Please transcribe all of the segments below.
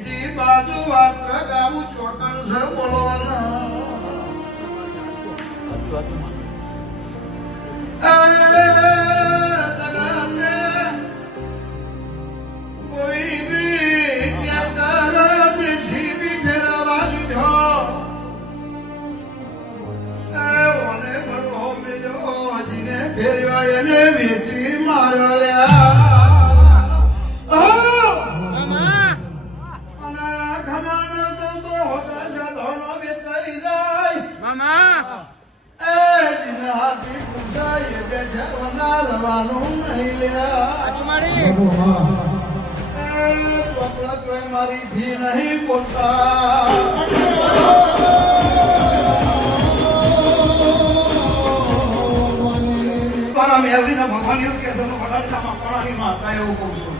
બીજી બાજુ વાત્ર ગાવું ચોકણ છે બોલવાના કોઈ બી ક્યાં દેશી બી ફેરવા લીધો ઓને ભરો મેલો જીને ફેરવા એને વેચી માર્યા મારી થી નહીં બોલતા ભગવાન એવું કે એવું કઉ છું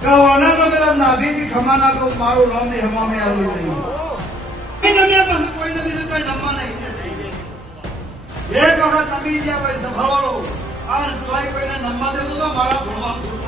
તો પેલા નાભીથી ખમાના કહું મારું નામ નહીં હમામે આવી નહીં કોઈને બીજું કઈ નમવા નહીં એક વખત નમી ગયા ભાઈ સભાવાળો આ કોઈને નમવા દેતું તો મારા ધોળમાં